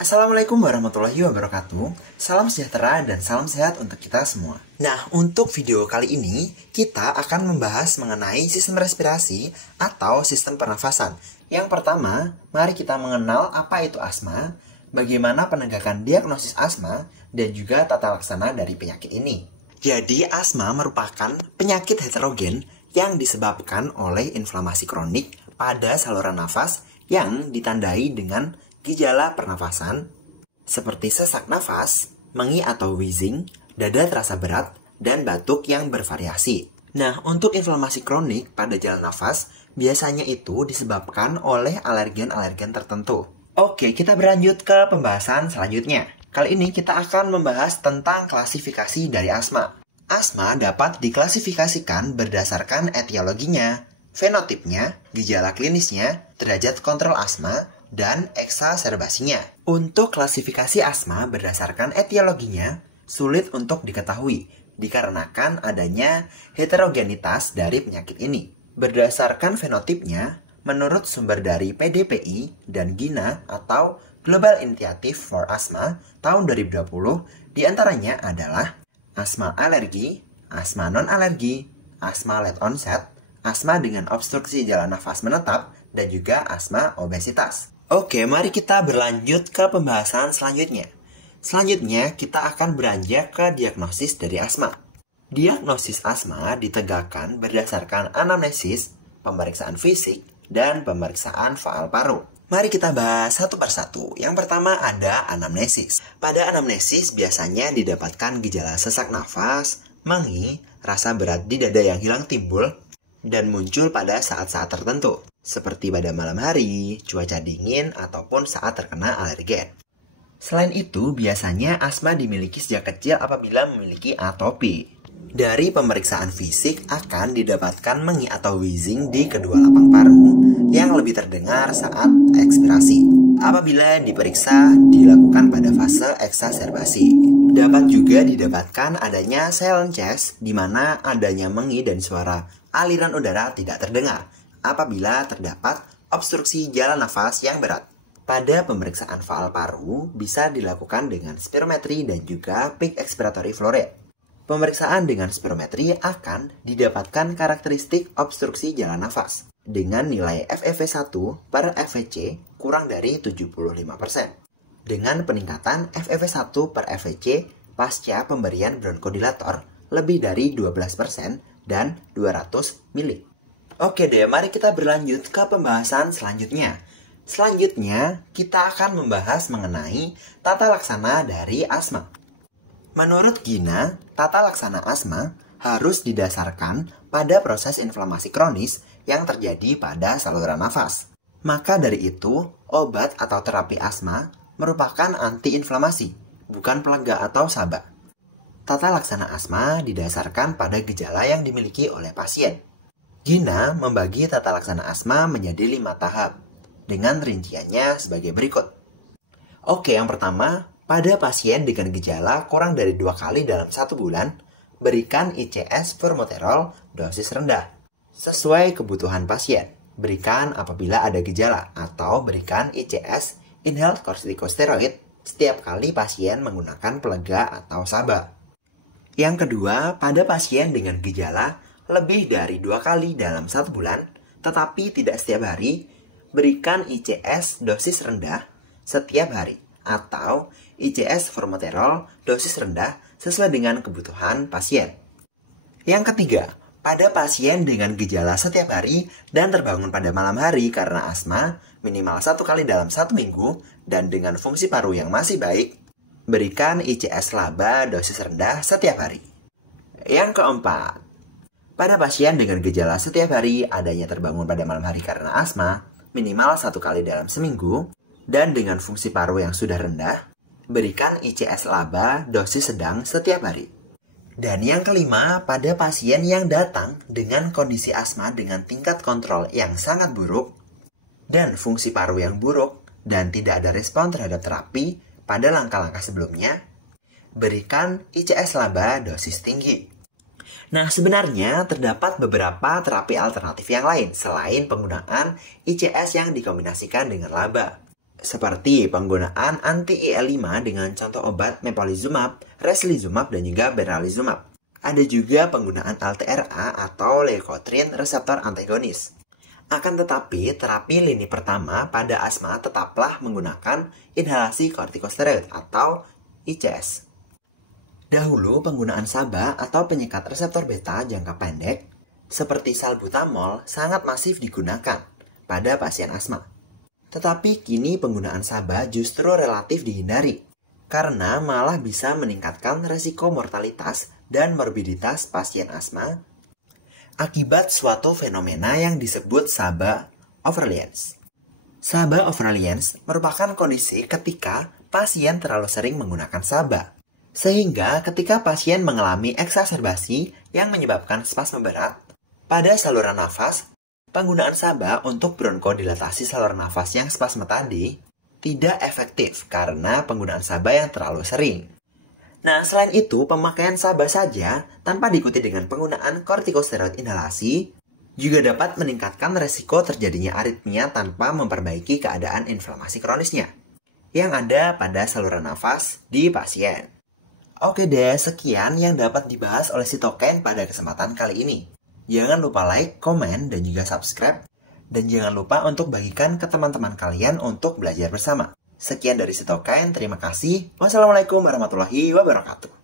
Assalamualaikum warahmatullahi wabarakatuh. Salam sejahtera dan salam sehat untuk kita semua. Nah, untuk video kali ini kita akan membahas mengenai sistem respirasi atau sistem pernafasan. Yang pertama, mari kita mengenal apa itu asma, bagaimana penegakan diagnosis asma, dan juga tata laksana dari penyakit ini. Jadi, asma merupakan penyakit heterogen yang disebabkan oleh inflamasi kronik pada saluran nafas yang ditandai dengan gejala pernafasan seperti sesak nafas, mengi atau wheezing, dada terasa berat, dan batuk yang bervariasi. Nah, untuk inflamasi kronik pada jalan nafas, biasanya itu disebabkan oleh alergen-alergen tertentu. Oke, kita berlanjut ke pembahasan selanjutnya. Kali ini kita akan membahas tentang klasifikasi dari asma. Asma dapat diklasifikasikan berdasarkan etiologinya, fenotipnya, gejala klinisnya, derajat kontrol asma, dan eksaserbasinya. Untuk klasifikasi asma berdasarkan etiologinya, sulit untuk diketahui dikarenakan adanya heterogenitas dari penyakit ini. Berdasarkan fenotipnya, menurut sumber dari PDPI dan GINA atau Global Initiative for Asthma tahun 2020, diantaranya adalah asma alergi, asma non-alergi, asma late onset, asma dengan obstruksi jalan nafas menetap, dan juga asma obesitas. Oke, mari kita berlanjut ke pembahasan selanjutnya. Selanjutnya, kita akan beranjak ke diagnosis dari asma. Diagnosis asma ditegakkan berdasarkan anamnesis, pemeriksaan fisik, dan pemeriksaan faal paru. Mari kita bahas satu persatu. Yang pertama ada anamnesis. Pada anamnesis biasanya didapatkan gejala sesak nafas, mengi, rasa berat di dada yang hilang timbul, dan muncul pada saat-saat tertentu, seperti pada malam hari, cuaca dingin, ataupun saat terkena alergen. Selain itu, biasanya asma dimiliki sejak kecil apabila memiliki atopi. Dari pemeriksaan fisik akan didapatkan mengi atau wheezing di kedua lapang paru yang lebih terdengar saat ekspirasi. Apabila diperiksa dilakukan pada fase eksaserbasi. Dapat juga didapatkan adanya silent chest di mana adanya mengi dan suara aliran udara tidak terdengar apabila terdapat obstruksi jalan nafas yang berat. Pada pemeriksaan faal paru bisa dilakukan dengan spirometri dan juga peak expiratory flow rate. Pemeriksaan dengan spirometri akan didapatkan karakteristik obstruksi jalan nafas dengan nilai FEV1 per FVC kurang dari 75%. Dengan peningkatan FEV1 per FVC pasca pemberian bronkodilator lebih dari 12% dan 200 mili. Oke deh, mari kita berlanjut ke pembahasan selanjutnya. Selanjutnya, kita akan membahas mengenai tata laksana dari asma. Menurut GINA, tata laksana asma harus didasarkan pada proses inflamasi kronis yang terjadi pada saluran nafas. Maka dari itu, obat atau terapi asma merupakan antiinflamasi, bukan pelega atau SABA. Tata laksana asma didasarkan pada gejala yang dimiliki oleh pasien. GINA membagi tata laksana asma menjadi 5 tahap, dengan rinciannya sebagai berikut. Oke, yang pertama, pada pasien dengan gejala kurang dari 2 kali dalam 1 bulan, berikan ICS formoterol dosis rendah. Sesuai kebutuhan pasien, berikan apabila ada gejala, atau berikan ICS inhaled corticosteroid setiap kali pasien menggunakan pelega atau SABA. Yang kedua, pada pasien dengan gejala lebih dari 2 kali dalam 1 bulan, tetapi tidak setiap hari, berikan ICS dosis rendah setiap hari, atau ICS formoterol dosis rendah sesuai dengan kebutuhan pasien. Yang ketiga, pada pasien dengan gejala setiap hari dan terbangun pada malam hari karena asma, minimal 1 kali dalam 1 minggu, dan dengan fungsi paru yang masih baik, berikan ICS laba dosis rendah setiap hari. Yang keempat, pada pasien dengan gejala setiap hari adanya terbangun pada malam hari karena asma, minimal 1 kali dalam seminggu, dan dengan fungsi paru yang sudah rendah, berikan ICS laba dosis sedang setiap hari. Dan yang kelima, pada pasien yang datang dengan kondisi asma dengan tingkat kontrol yang sangat buruk, dan fungsi paru yang buruk, dan tidak ada respon terhadap terapi pada langkah-langkah sebelumnya, berikan ICS laba dosis tinggi. Nah, sebenarnya terdapat beberapa terapi alternatif yang lain selain penggunaan ICS yang dikombinasikan dengan laba. seperti penggunaan anti-IL-5 dengan contoh obat mepolizumab, reslizumab, dan juga benralizumab. Ada juga penggunaan LTRA atau leukotriene reseptor antagonis. Akan tetapi, terapi lini pertama pada asma tetaplah menggunakan inhalasi kortikosteroid atau ICS. Dahulu, penggunaan SABA atau penyekat reseptor beta jangka pendek seperti salbutamol sangat masif digunakan pada pasien asma. Tetapi kini penggunaan SABA justru relatif dihindari, karena malah bisa meningkatkan resiko mortalitas dan morbiditas pasien asma akibat suatu fenomena yang disebut SABA overreliance. SABA overreliance merupakan kondisi ketika pasien terlalu sering menggunakan SABA, sehingga ketika pasien mengalami eksaserbasi yang menyebabkan spasme berat pada saluran nafas, penggunaan SABA untuk bronkodilatasi saluran nafas yang spasme tadi tidak efektif karena penggunaan SABA yang terlalu sering. Nah, selain itu, pemakaian SABA saja tanpa diikuti dengan penggunaan kortikosteroid inhalasi juga dapat meningkatkan resiko terjadinya aritmia tanpa memperbaiki keadaan inflamasi kronisnya yang ada pada saluran nafas di pasien. Oke deh, sekian yang dapat dibahas oleh Sitokin pada kesempatan kali ini. Jangan lupa like, komen, dan juga subscribe. Dan jangan lupa untuk bagikan ke teman-teman kalian untuk belajar bersama. Sekian dari Sitokin, terima kasih. Wassalamualaikum warahmatullahi wabarakatuh.